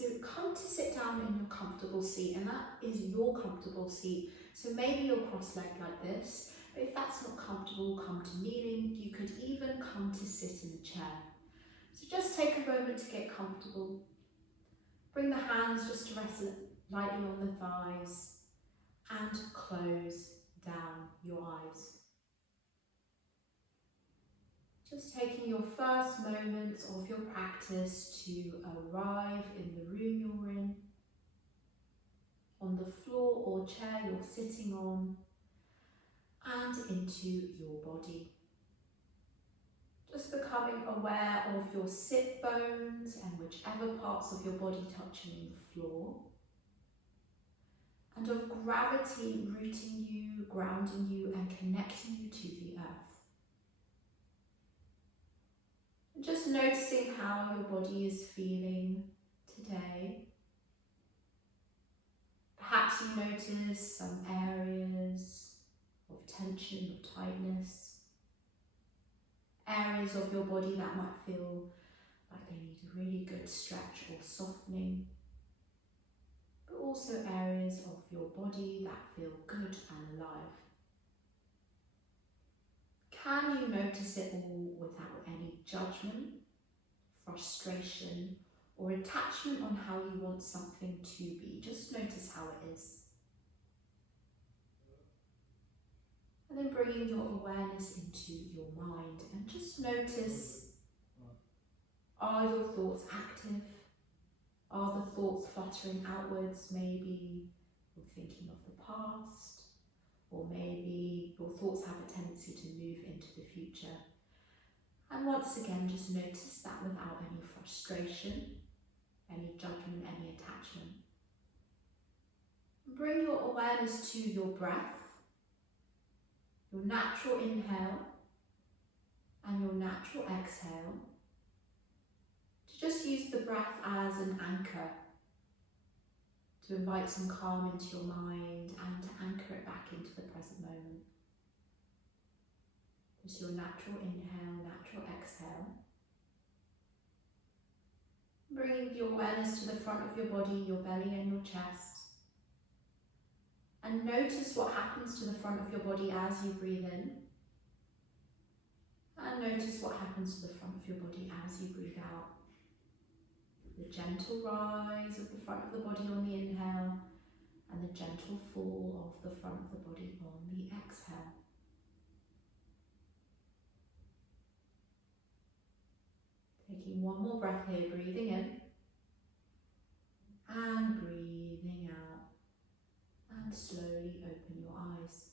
So come to sit down in your comfortable seat, and that is your comfortable seat. So maybe you're cross-legged like this, but if that's not comfortable, come to kneeling. You could even come to sit in a chair. So just take a moment to get comfortable. Bring the hands just to rest lightly on the thighs and close down your eyes. Just taking your first moments of your practice to arrive in the room you're in, on the floor or chair you're sitting on, and into your body. Just becoming aware of your sit bones and whichever parts of your body touching the floor, and of gravity rooting you, grounding you, and connecting you to the earth. And just noticing how your body is feeling today. Perhaps you notice some areas of tension or tightness, areas of your body that might feel like they need a really good stretch or softening, but also areas of your body that feel good and alive. Can you notice it all without any judgment, frustration, or attachment on how you want something to be? Just notice how it is. And then bringing your awareness into your mind, and just notice, are your thoughts active? Are the thoughts fluttering outwards? Maybe you're thinking of the past, or maybe your thoughts have a tendency to move into the future. And once again, just notice that without any frustration, any judgment, any attachment. Bring your awareness to your breath, your natural inhale and your natural exhale. To just use the breath as an anchor to invite some calm into your mind and to anchor it back into the present moment. Just your natural inhale, natural exhale. Bringing your awareness to the front of your body, your belly and your chest. And notice what happens to the front of your body as you breathe in. And notice what happens to the front of your body as you breathe out. The gentle rise of the front of the body on the inhale and the gentle fall of the front of the body on the exhale. Taking one more breath here, breathing in and breathing out, and slowly open your eyes.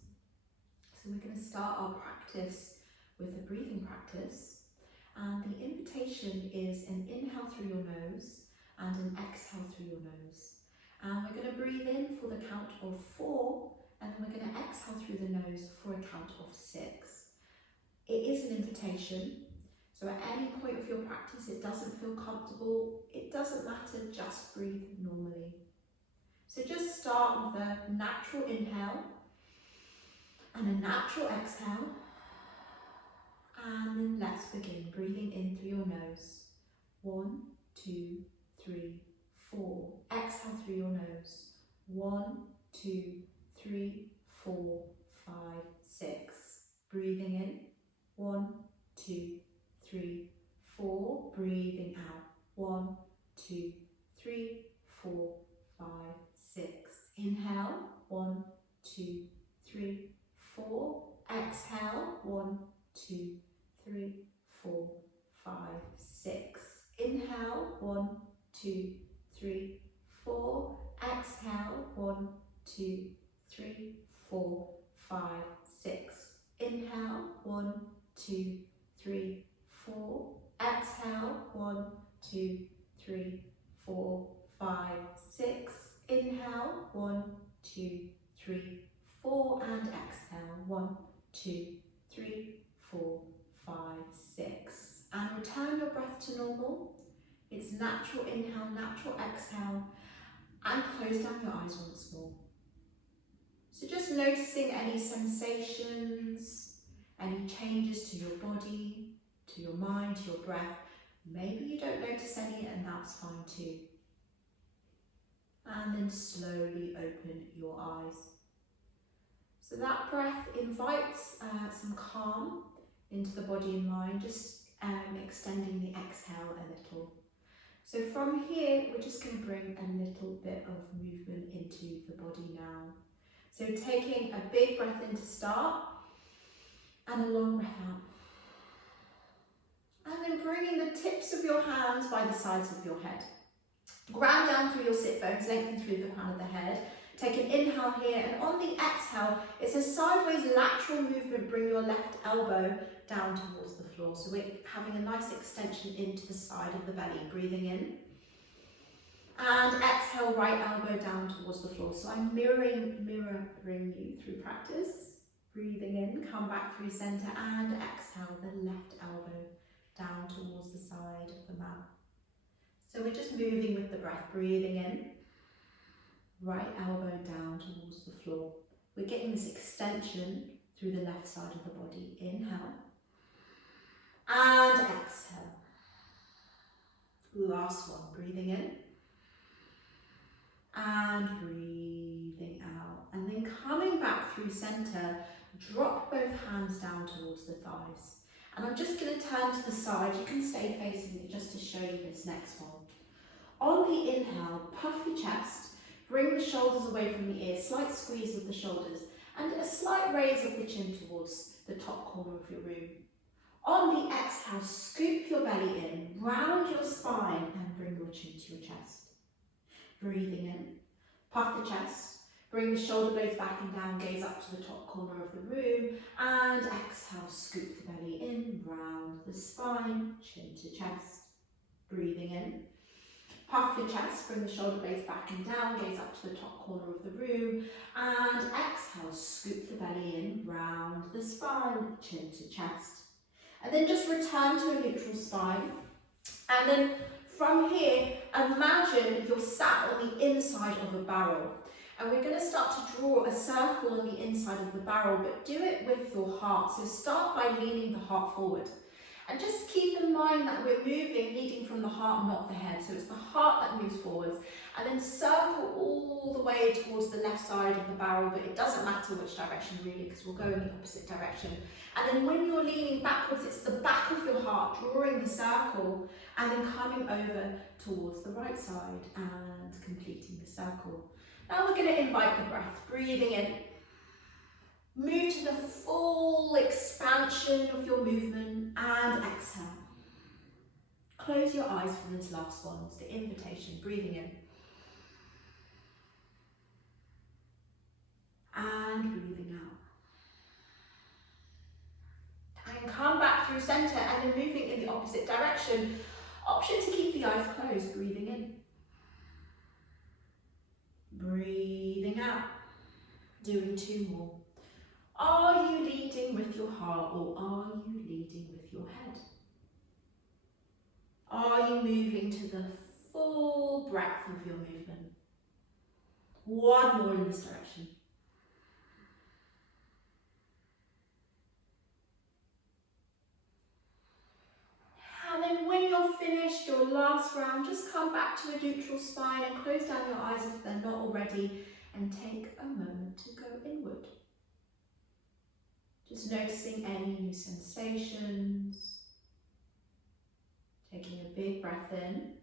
So we're going to start our practice with a breathing practice, and the invitation is an inhale through your nose and an exhale through your nose. And we're going to breathe in for the count of 4, and then we're going to exhale through the nose for a count of 6. It is an invitation. So at any point of your practice it doesn't feel comfortable, it doesn't matter, just breathe normally. So just start with a natural inhale and a natural exhale, and then let's begin breathing in through your nose. 1, 2, 3, 4. Exhale through your nose. 1, 2, 3, 4, 5, 6. Breathing in. 1, 2, 3, 4, breathing out. 1, 2, 3, 4, 5, 6. Inhale. 1, 2, 3, 4. Exhale. 1, 2, 3, 4, 5, 6. Inhale. 1, 2, 3, 4. Exhale. 1, 2, 3, 4, 5, 6. Inhale. 1, 2, 3, 4. Exhale. 1, 2, 3, 4, 5, 6. Inhale. 1, 2, 3, 4, and exhale. 1, 2, 3, 4, 5, 6. And return your breath to normal. It's natural inhale, natural exhale, and close down your eyes once more. So just noticing any sensations, any changes to your body, to your mind, to your breath. Maybe you don't notice any, and that's fine too. and then slowly open your eyes. So that breath invites some calm into the body and mind, just extending the exhale a little. So from here, we're just going to bring a little bit of movement into the body now. So taking a big breath in to start, and a long breath out. And then bringing the tips of your hands by the sides of your head. Ground down through your sit bones, lengthen through the crown of the head. Take an inhale here, and on the exhale, it's a sideways lateral movement. Bring your left elbow down towards the floor. So we're having a nice extension into the side of the belly. Breathing in. And exhale, right elbow down towards the floor. So I'm mirroring you through practice. Breathing in, come back through center, and exhale, the left elbow down towards the side of the mat. So we're just moving with the breath, breathing in, right elbow down towards the floor. We're getting this extension through the left side of the body. Inhale, and exhale. Last one, breathing in, and breathing out. And then coming back through center, drop both hands down towards the thighs. And I'm just going to turn to the side. You can stay facing it just to show you this next one. On the inhale, puff your chest, bring the shoulders away from the ears, slight squeeze of the shoulders, and a slight raise of the chin towards the top corner of your room. On the exhale, scoop your belly in, round your spine, and bring your chin to your chest. Breathing in, puff the chest, bring the shoulder blades back and down, gaze up to the top corner of the room, and exhale, scoop the belly in, round the spine, chin to chest. Breathing in, puff your chest, bring the shoulder blades back and down, gaze up to the top corner of the room, and exhale, scoop the belly in, round the spine, chin to chest. And then just return to a neutral spine, and then from here, imagine you're sat on the inside of a barrel. And we're going to start to draw a circle on the inside of the barrel, but do it with your heart. So start by leaning the heart forward. And just keep in mind that we're moving, leading from the heart, not the head. So it's the heart that moves forwards. And then circle all the way towards the left side of the barrel, but it doesn't matter which direction really, because we'll go in the opposite direction. And then when you're leaning backwards, it's the back of your heart drawing the circle, and then coming over towards the right side and completing the circle. Now we're going to invite the breath, breathing in. Move to the full expansion of your movement, and exhale. Close your eyes for this last one. It's the invitation, breathing in. And breathing out. And come back through center, and then moving in the opposite direction. Option to keep the eyes closed, breathing in. Breathing out. Doing two more. Are you leading with your heart, or are you leading with your head? Are you moving to the full breadth of your movement? One more in this direction. And then when you're finished your last round, just come back to a neutral spine and close down your eyes if they're not already, and take a moment to go inward. Just noticing any new sensations. Taking a big breath in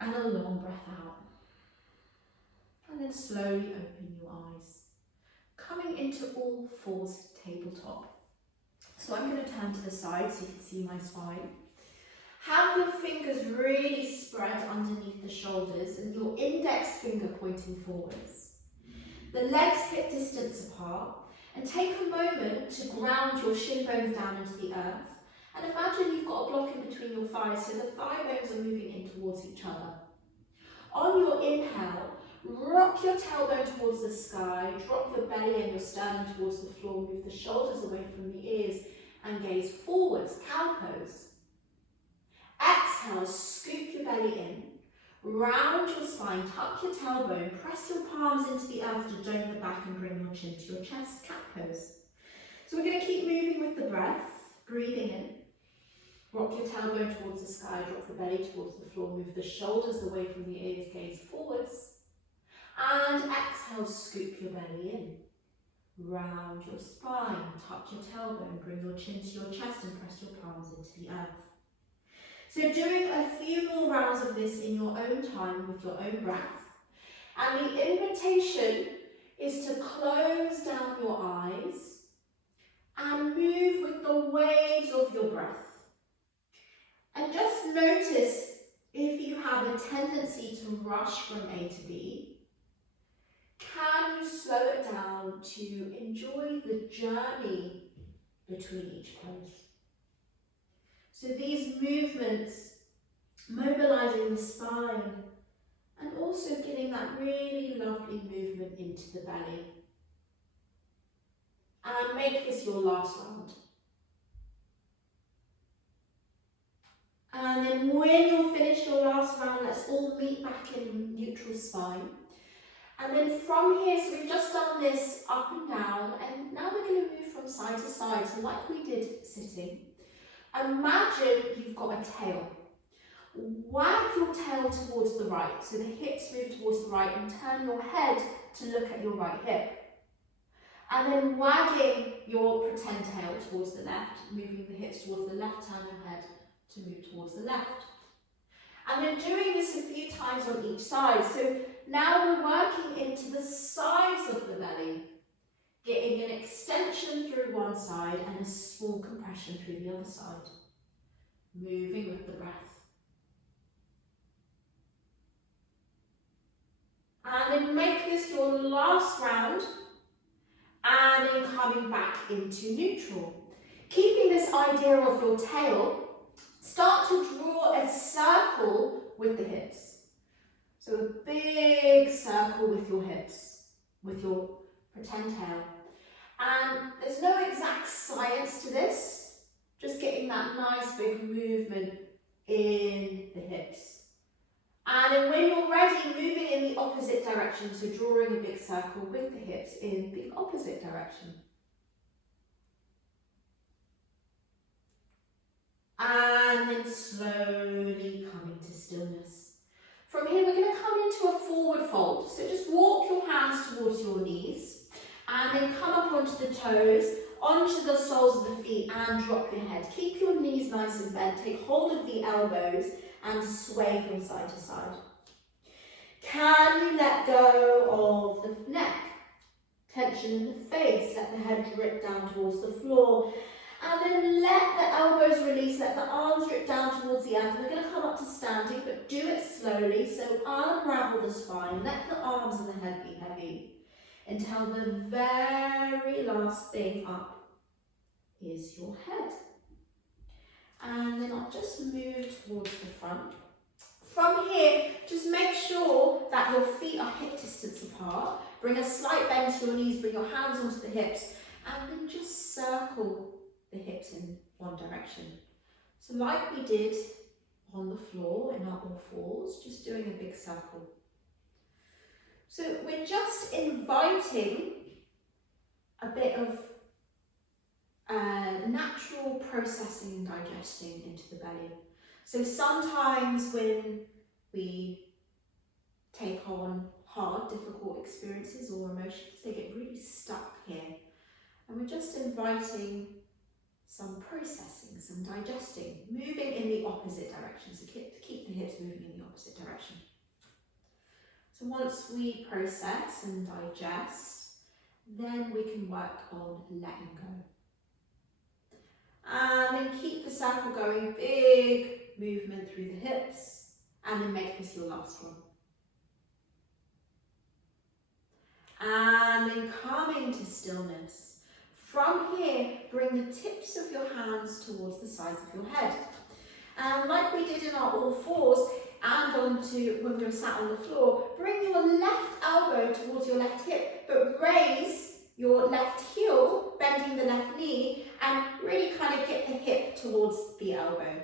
and a long breath out. And then slowly open your eyes. Coming into all fours, tabletop. So I'm going to turn to the side so you can see my spine. Have your fingers really spread underneath the shoulders and your index finger pointing forwards. The legs hip distance apart. And take a moment to ground your shin bones down into the earth. And imagine you've got a block in between your thighs, so the thigh bones are moving in towards each other. On your inhale, rock your tailbone towards the sky, drop your belly and your sternum towards the floor, move the shoulders away from the ears, and gaze forwards, cow pose. Exhale, scoop your belly in. Round your spine, tuck your tailbone, press your palms into the earth to dome the back and bring your chin to your chest, cat pose. So we're going to keep moving with the breath, breathing in. Rock your tailbone towards the sky, drop the belly towards the floor, move the shoulders away from the ears, gaze forwards. And exhale, scoop your belly in. Round your spine, tuck your tailbone, bring your chin to your chest and press your palms into the earth. So doing a few more rounds of this in your own time with your own breath. And the invitation is to close down your eyes and move with the waves of your breath. And just notice if you have a tendency to rush from A to B, can you slow it down to enjoy the journey between each pose? So these movements, mobilizing the spine and also getting that really lovely movement into the belly. And make this your last round. And then when you've finished your last round, let's all meet back in neutral spine. And then from here, so we've just done this up and down, and now we're going to move from side to side, so like we did sitting. Imagine you've got a tail. Wag your tail towards the right, so the hips move towards the right, and turn your head to look at your right hip. And then wagging your pretend tail towards the left, moving the hips towards the left, turn your head to move towards the left. And then doing this a few times on each side. So now we're working into the sides of the belly, getting an extension through one side and a small compression through the other side. Moving with the breath. And then make this your last round, and then coming back into neutral. Keeping this idea of your tail, start to draw a circle with the hips. So a big circle with your hips, with your pretend tail. And there's no exact science to this, just getting that nice big movement in the hips. And then when you're ready, moving in the opposite direction, so drawing a big circle with the hips in the opposite direction. And then slowly coming to stillness. From here, we're going to come into a forward fold. So just walk your hands towards your knees and then come up onto the toes, onto the soles of the feet and drop your head. Keep your knees nice and bent. Take hold of the elbows and sway from side to side. Can you let go of the neck? Tension in the face. Let the head drip down towards the floor. And then let the elbows release, let the arms drip down towards the earth. We're going to come up to standing, but do it slowly. So unravel the spine, let the arms and the head be heavy, until the very last thing up is your head. And then I'll just move towards the front. From here, just make sure that your feet are hip distance apart. Bring a slight bend to your knees, bring your hands onto the hips, and then just circle the hips in one direction. So like we did on the floor in our all fours, just doing a big circle. So we're just inviting a bit of natural processing and digesting into the belly. So sometimes when we take on hard, difficult experiences or emotions, they get really stuck here. And we're just inviting some processing, some digesting, moving in the opposite direction. So keep the hips moving in the opposite direction. So once we process and digest, then we can work on letting go. And then keep the circle going, big movement through the hips, and then make this your last one. And then coming to stillness. From here, bring the tips of your hands towards the sides of your head. And like we did in our all fours, and onto when we were sat on the floor, bring your left elbow towards your left hip, but raise your left heel, bending the left knee, and really kind of get the hip towards the elbow.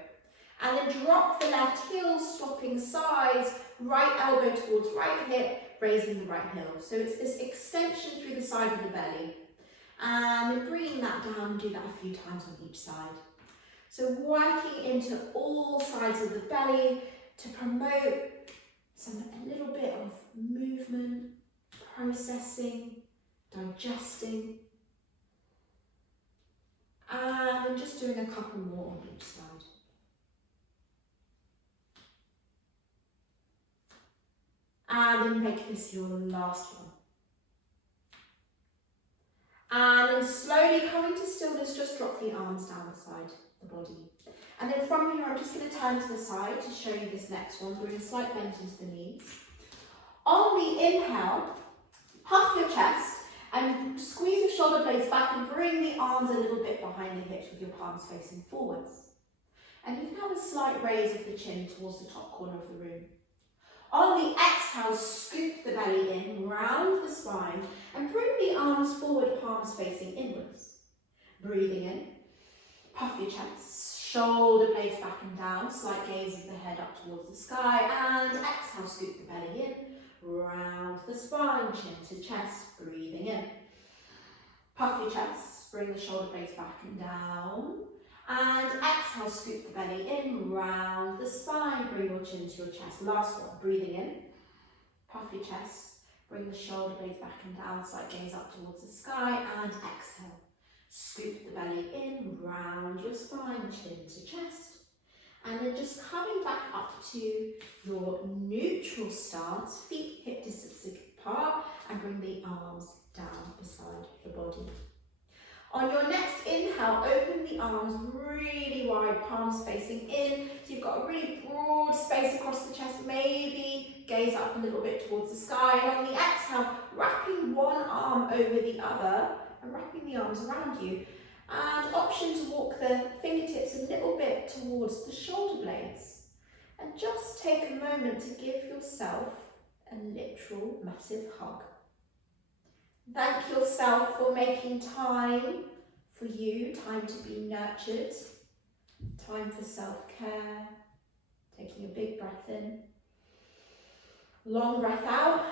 And then drop the left heel, swapping sides, right elbow towards right hip, raising the right heel. So it's this extension through the side of the belly. And then bringing that down, do that a few times on each side. So working into all sides of the belly to promote a little bit of movement, processing, digesting. And then just doing a couple more on each side. And then make this your last one. And then slowly coming to stillness, just drop the arms down the side of the body. And then from here, I'm just going to turn to the side to show you this next one. Bring a slight bend into the knees. On the inhale, puff your chest and squeeze your shoulder blades back and bring the arms a little bit behind the hips with your palms facing forwards. And you can have a slight raise of the chin towards the top corner of the room. On the exhale, scoop the belly in, round the spine, and bring the arms forward, palms facing inwards. Breathing in, puff your chest, shoulder blades back and down, slight gaze of the head up towards the sky, and exhale, scoop the belly in, round the spine, chin to chest, breathing in. Puff your chest, bring the shoulder blades back and down, and exhale, scoop the belly in, round the spine, bring your chin to your chest. Last one, breathing in, puff your chest, bring the shoulder blades back and down, slight gaze up towards the sky, and exhale, scoop the belly in, round your spine, chin to chest. And then just coming back up to your neutral stance, feet hip distance apart, and bring the arms down beside the body. On your next inhale, open the arms really wide, palms facing in. So you've got a really broad space across the chest. Maybe gaze up a little bit towards the sky. And on the exhale, wrapping one arm over the other and wrapping the arms around you. And option to walk the fingertips a little bit towards the shoulder blades. And just take a moment to give yourself a literal massive hug. Thank yourself for making time for you, time to be nurtured, time for self-care. Taking a big breath in, long breath out,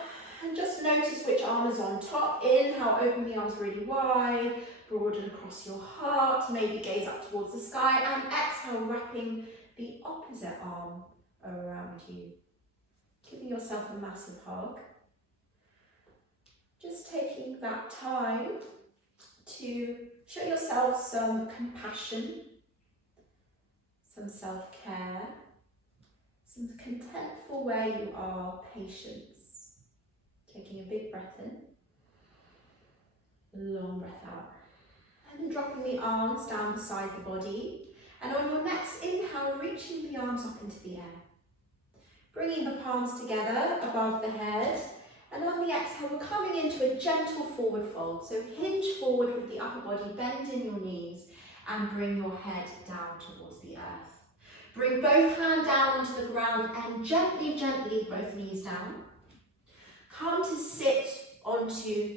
and just notice which arm is on top. Inhale, open the arms really wide, broaden across your heart, maybe gaze up towards the sky, and exhale, wrapping the opposite arm around you. Giving yourself a massive hug. Just taking that time to show yourself some compassion, some self-care, some content for where you are, patience. Taking a big breath in, long breath out, and then dropping the arms down beside the body. And on your next inhale, reaching the arms up into the air. Bringing the palms together above the head. And on the exhale, we're coming into a gentle forward fold. So hinge forward with the upper body, bend in your knees, and bring your head down towards the earth. Bring both hands down onto the ground and gently, gently, both knees down. Come to sit onto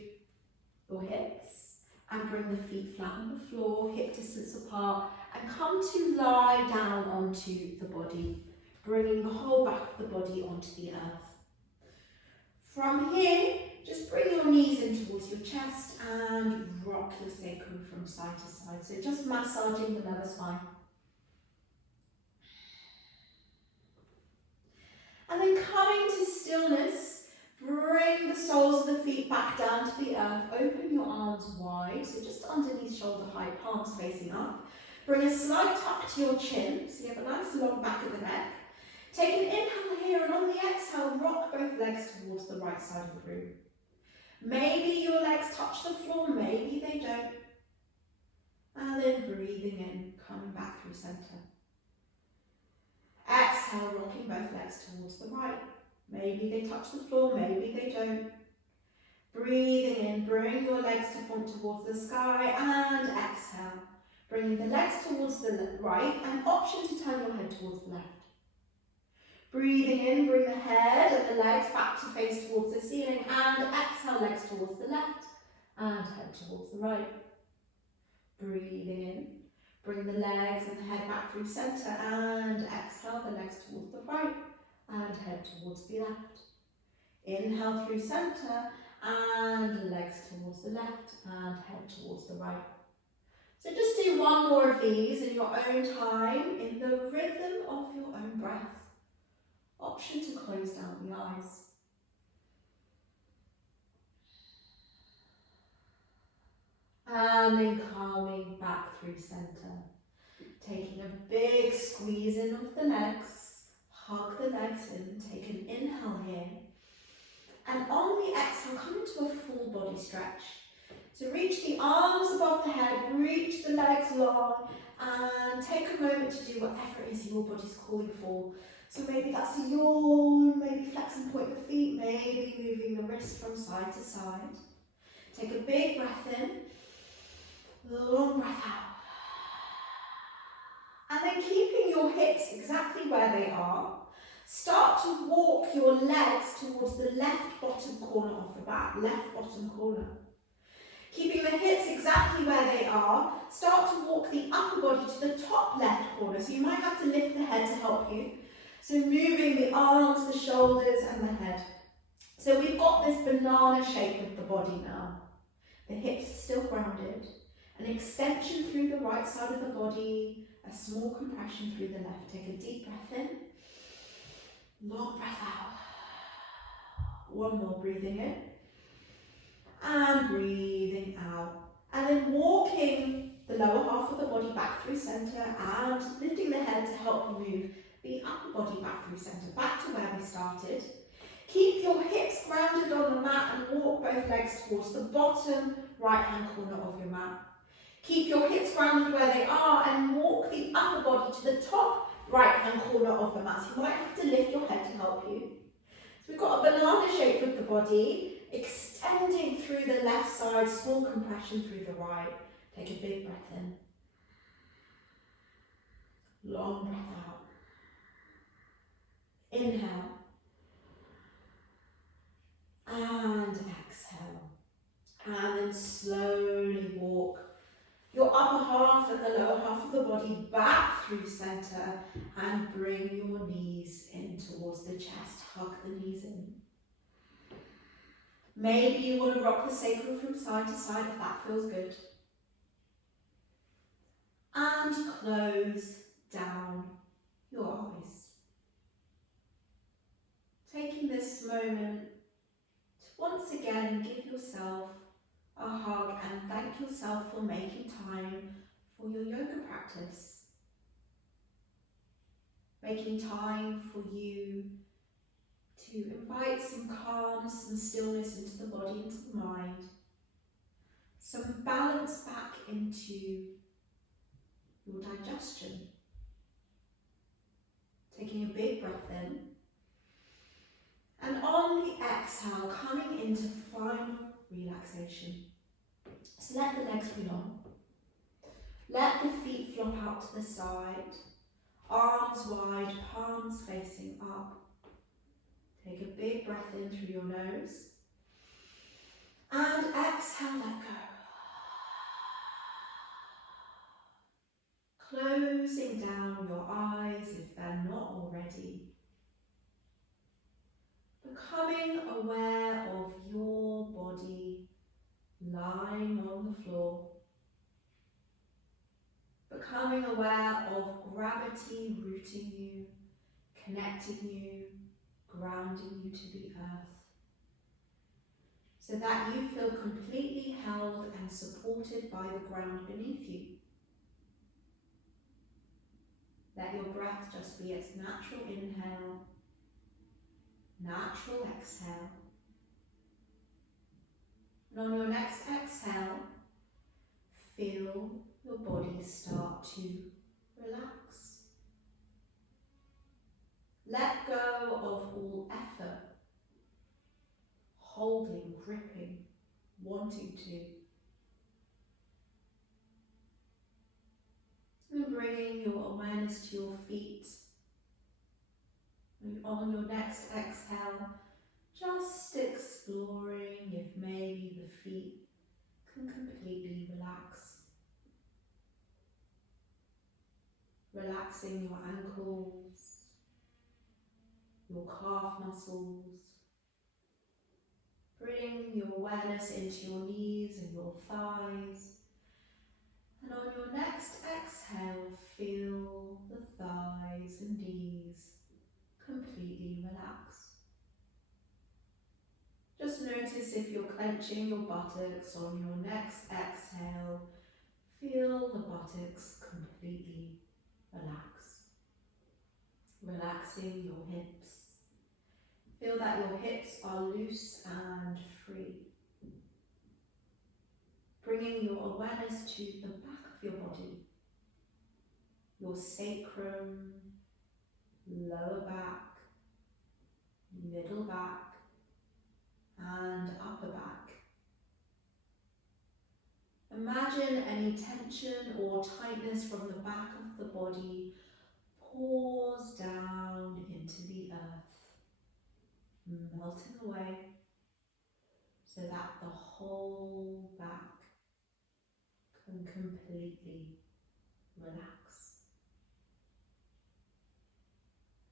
your hips and bring the feet flat on the floor, hip distance apart, and come to lie down onto the body, bringing the whole back of the body onto the earth. From here, just bring your knees in towards your chest and rock your sacrum from side to side. So just massaging the lower spine. And then coming to stillness, bring the soles of the feet back down to the earth. Open your arms wide, so just underneath shoulder height, palms facing up. Bring a slight tuck to your chin, so you have a nice long back of the neck. Take an inhale here, and on the exhale, rock both legs towards the right side of the room. Maybe your legs touch the floor, maybe they don't. And then breathing in, coming back through centre. Exhale, rocking both legs towards the right. Maybe they touch the floor, maybe they don't. Breathing in, bring your legs to point towards the sky, and exhale. Bringing the legs towards the right, and option to turn your head towards the left. Breathing in, bring the head and the legs back to face towards the ceiling, and exhale, legs towards the left and head towards the right. Breathing in, bring the legs and the head back through centre, and exhale, the legs towards the right and head towards the left. Inhale through centre and legs towards the left and head towards the right. So just do one more of these in your own time, in the rhythm of your own breath. Option to close down the eyes. And then calming back through centre. Taking a big squeeze in of the legs. Hug the legs in. Take an inhale here. And on the exhale, come into a full body stretch. So reach the arms above the head, reach the legs long, and take a moment to do whatever it is your body's calling for. So maybe that's a yawn, maybe flex and point the feet, maybe moving the wrist from side to side. Take a big breath in, long breath out. And then keeping your hips exactly where they are, start to walk your legs towards the left bottom corner of the back, left bottom corner. Keeping the hips exactly where they are, start to walk the upper body to the top left corner. So you might have to lift the head to help you. So moving the arms, the shoulders and the head. So we've got this banana shape with the body now. The hips are still grounded. An extension through the right side of the body, a small compression through the left. Take a deep breath in, long breath out. One more, breathing in. And breathing out. And then walking the lower half of the body back through centre and lifting the head to help you move the upper body back through centre, back to where we started. Keep your hips grounded on the mat and walk both legs towards the bottom right hand corner of your mat. Keep your hips grounded where they are and walk the upper body to the top right hand corner of the mat. So you might have to lift your head to help you. So we've got a banana shape with the body, extending through the left side, small compression through the right. Take a big breath in. Long breath out. Inhale. And exhale. And then slowly walk your upper half and the lower half of the body back through centre and bring your knees in towards the chest. Hug the knees in. Maybe you want to rock the sacrum from side to side if that feels good. And close down your eyes. Taking this moment to once again give yourself a hug and thank yourself for making time for your yoga practice. Making time for you to invite some calm, some stillness into the body, into the mind. Some balance back into your digestion. Taking a big breath in. And on the exhale, coming into final relaxation. So let the legs be long. Let the feet flop out to the side. Arms wide, palms facing up. Take a big breath in through your nose. And exhale, let go. Closing down your eyes if they're not already. Becoming aware of your body lying on the floor. Becoming aware of gravity rooting you, connecting you, grounding you to the earth. So that you feel completely held and supported by the ground beneath you. Let your breath just be its natural inhale, natural exhale. And on your next exhale, feel your body start to relax. Let go of all effort, holding, gripping, wanting to. And bringing your awareness to your feet. And on your next exhale, just exploring if maybe the feet can completely relax. Relaxing your ankles, your calf muscles. Bring your awareness into your knees and your thighs. And And on your next exhale, feel the thighs and knees completely relax. Just notice if you're clenching your buttocks. On your next exhale, feel the buttocks completely relax. Relaxing your hips. Feel that your hips are loose and free. Bringing your awareness to the back of your body, your sacrum, lower back, middle back, and upper back. Imagine any tension or tightness from the back of the body pours down into the earth, melting away so that the whole back can completely relax.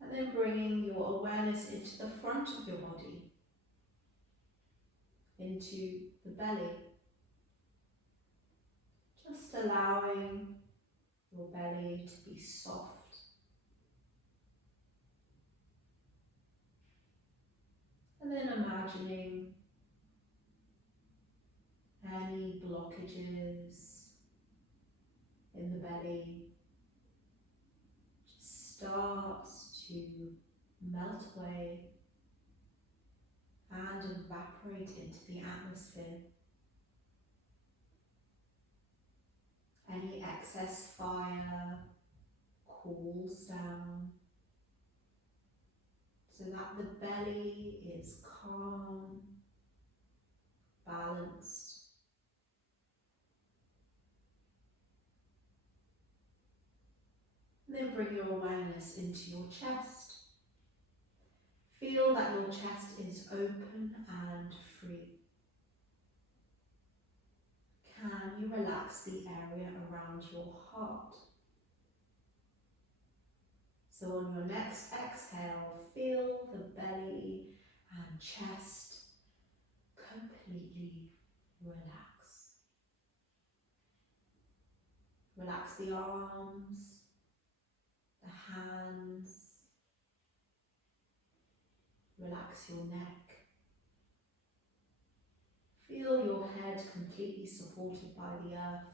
And then bringing your awareness into the front of your body, into the belly. Just allowing your belly to be soft. And then imagining any blockages in the belly just starts to melt away and evaporate into the atmosphere. Any excess fire cools down so that the belly is calm, balanced. And then bring your awareness into your chest. Feel that your chest is open and free. Can you relax the area around your heart? So on your next exhale, feel the belly and chest completely relax. Relax the arms, the hands, relax your neck. Feel your head completely supported by the earth.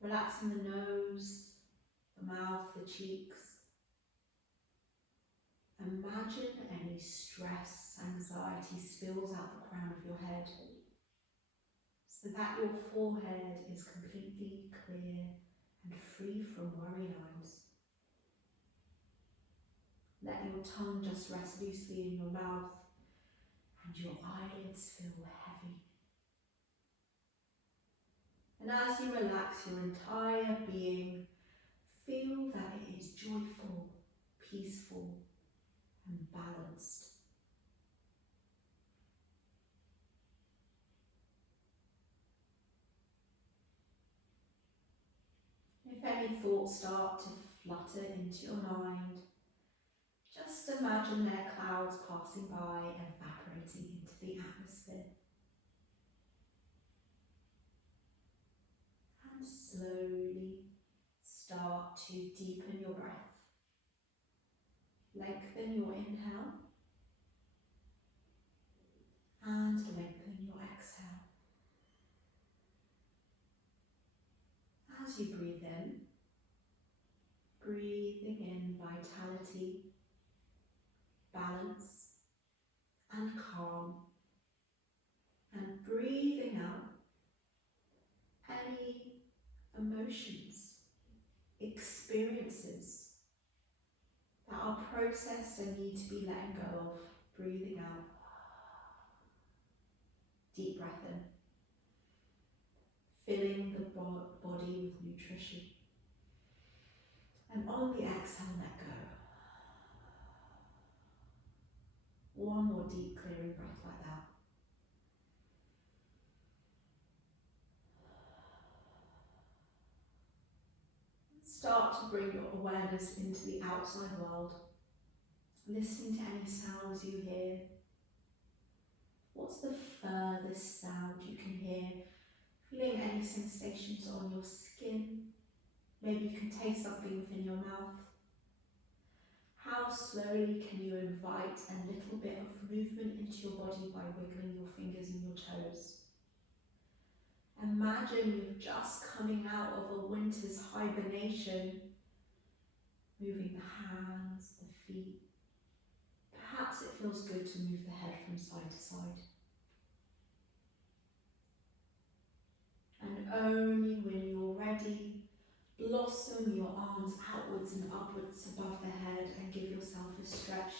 Relaxing the nose, the mouth, the cheeks. Imagine any stress, anxiety spills out the crown of your head so that your forehead is completely clear and free from worry lines. Let your tongue just rest loosely in your mouth and your eyelids feel heavy. And as you relax your entire being, feel that it is joyful, peaceful, and balanced. If any thoughts start to flutter into your mind, just imagine they're clouds passing by, evaporating into the atmosphere. And slowly start to deepen your breath. Lengthen your inhale and lengthen your exhale. As you breathe in, breathing in vitality, balance and calm, and breathing out any emotions, experiences that are processed and need to be let go of. Breathing out, deep breath in, filling the body with nutrition, and on the exhale, let go. One more deep clearing breath like that. Start to bring your awareness into the outside world, listening to any sounds you hear. What's the furthest sound you can hear Feeling any sensations on your skin. Maybe you can taste something within your mouth. How slowly can you invite a little bit of movement into your body by wiggling your fingers and your toes? Imagine you're just coming out of a winter's hibernation, moving the hands, the feet. Perhaps it feels good to move the head from side to side. And only when you're ready, blossom your arms outwards and upwards above the head and give yourself a stretch,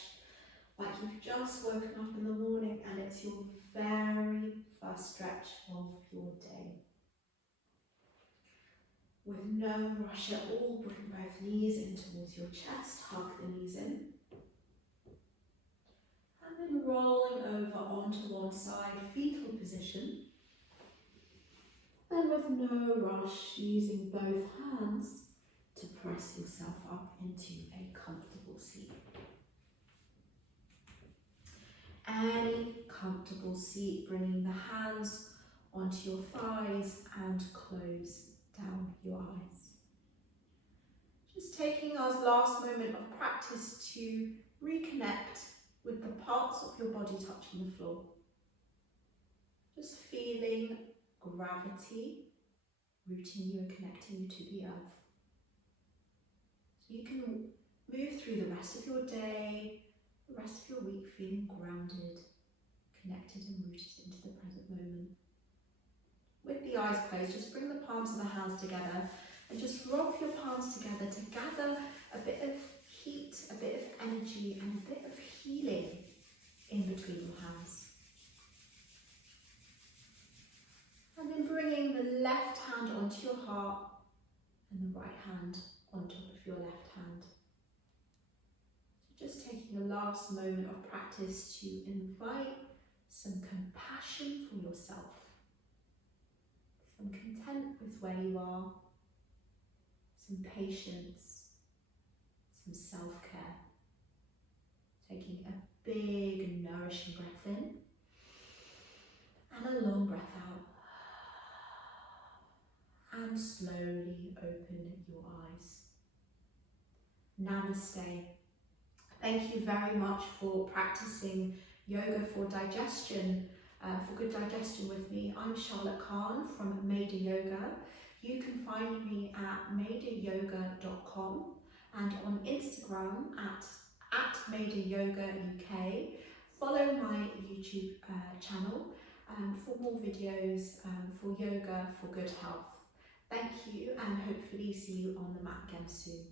like you've just woken up in the morning and it's your very first stretch of your day. With no rush at all, bring both knees in towards your chest, hug the knees in. And then rolling over onto one side, fetal position. And with no rush, using both hands to press yourself up into a comfortable seat. Any comfortable seat, bringing the hands onto your thighs and close down your eyes. Just taking our last moment of practice to reconnect with the parts of your body touching the floor. Just feeling gravity rooting you and connecting you to the earth. So you can move through the rest of your day, the rest of your week feeling grounded, connected and rooted into the present moment. With the eyes closed, just bring the palms of the hands together and just rub your palms together to gather a bit of heat, a bit of energy and a bit of healing in between your hands. And then bringing the left hand onto your heart and the right hand on top of your left hand. So just taking a last moment of practice to invite some compassion for yourself, some content with where you are, some patience, some self-care. Taking a big nourishing breath in and a long breath out. And slowly open your eyes. Namaste. Thank you very much for practicing yoga for digestion, for good digestion with me. I'm Charlotte Khan from Maida Yoga. You can find me at maidayoga.com and on Instagram at Maida Yoga UK. Follow my YouTube channel for more videos for yoga for good health. Thank you and hopefully see you on the mat again soon.